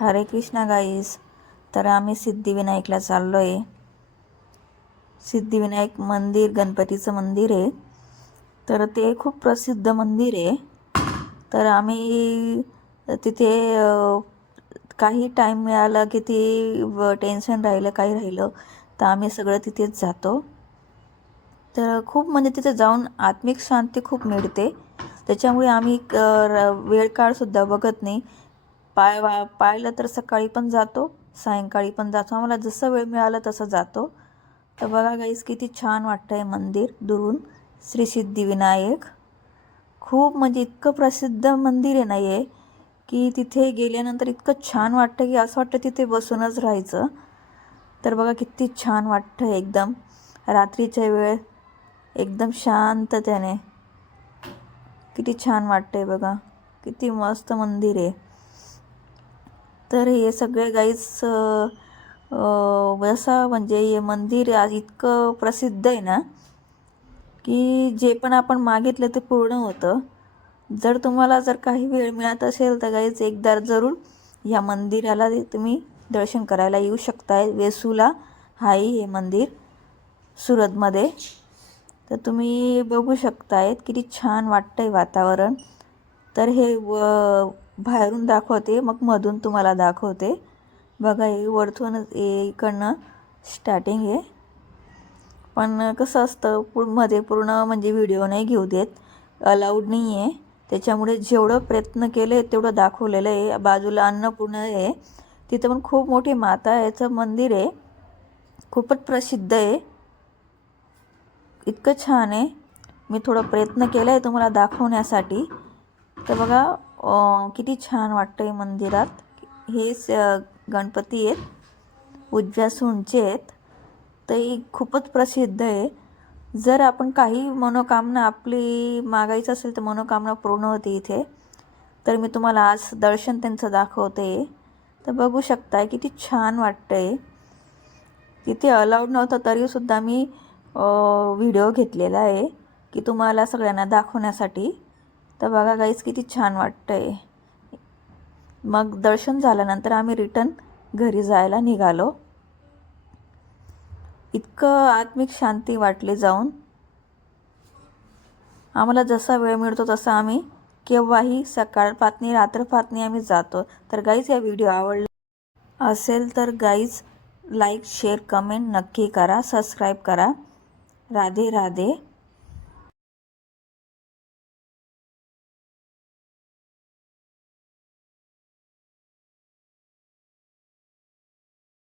हरे कृष्णा गाईस. तर आम्ही सिद्धिविनायकला चाललो आहे. सिद्धिविनायक मंदिर गणपतीचं मंदिर आहे. तर ते खूप प्रसिद्ध मंदिर आहे. तर आम्ही तिथे काही टाईम मिळाला की ती टेन्शन राहिलं काही राहिलं तर आम्ही सगळं तिथेच जातो. तर खूप म्हणजे तिथे जाऊन आत्मिक शांती खूप मिळते. त्याच्यामुळे आम्ही वेळ काळसुद्धा बघत नाही. पाहिलं तर सकाळी पण जातो, सायंकाळी पण जातो. आम्हाला जसं वेळ मिळाला तसं जातो. तर बघा गाईस, किती छान वाटतं आहे मंदिर दुरून. श्री सिद्धिविनायक खूप म्हणजे इतकं प्रसिद्ध मंदिर आहे ना हे, की तिथे गेल्यानंतर इतकं छान वाटतं की असं वाटतं तिथे बसूनच राहायचं. तर बघा किती छान वाटतं एकदम रात्रीच्या वेळ, एकदम शांततेने किती छान वाटतंय बघा. किती मस्त मंदिर आहे. तर हे सगळे गाईस जसं म्हणजे हे मंदिर आज इतकं प्रसिद्ध आहे ना, की जे पण आपण मागितलं ते पूर्ण होतं. जर तुम्हाला काही वेळ मिळत असेल तर गाईस एकदा जरूर या मंदिराला तुम्ही दर्शन करायला येऊ शकताय. वेसूला आहे हे मंदिर, सुरतमध्ये. तर तुम्ही बघू शकताय किती छान वाटतंय वातावरण. तर हे बाहेरून दाखवते, मग मधून तुम्हाला दाखवते. बघा हे वरतून इकडनं स्टार्टिंग आहे. पण कसं असतं मध्ये पूर्ण म्हणजे व्हिडिओ नाही घेऊ देत, अलाउड नाही आहे. त्याच्यामुळे जेवढं प्रयत्न केले तेवढं दाखवलेलं आहे. बाजूला अन्नपूर्णा आहे, तिथं पण खूप मोठी माता याचं मंदिर आहे. खूपच प्रसिद्ध आहे, इतकं छान आहे. मी थोडा प्रयत्न केला आहे तुम्हाला दाखवण्यासाठी. तर बघा किती छान वाटतं आहे मंदिरात. हेच गणपती आहेत, उजव्या सूंडचे आहेत. ते खूपच प्रसिद्ध आहे. जर आपण काही मनोकामना आपली मागायचं असेल तर मनोकामना पूर्ण होते इथे. तर मी तुम्हाला आज दर्शन त्यांचं दाखवते. तर बघू शकताय किती छान वाटतंय. तिथे अलाउड नव्हतं तरीसुद्धा मी व्हिडिओ घेतलेला आहे की तुम्हाला सगळ्यांना दाखवण्यासाठी. तर बघा गाईस किती छान वाटतंय. मग दर्शन झाल्यानंतर आम्ही रिटर्न घरी जायला निघालो. इतकं आत्मिक शांती वाटली जाऊन. आम्हाला जसा वेळ मिळतो तसा आम्ही केव्हाही सकाळ पातनी रात्र पातनी आम्ही जातो. तर गाईज या व्हिडिओ आवडला असेल तर गाईज लाईक शेअर कमेंट नक्की करा, सबस्क्राईब करा. राधे राधे.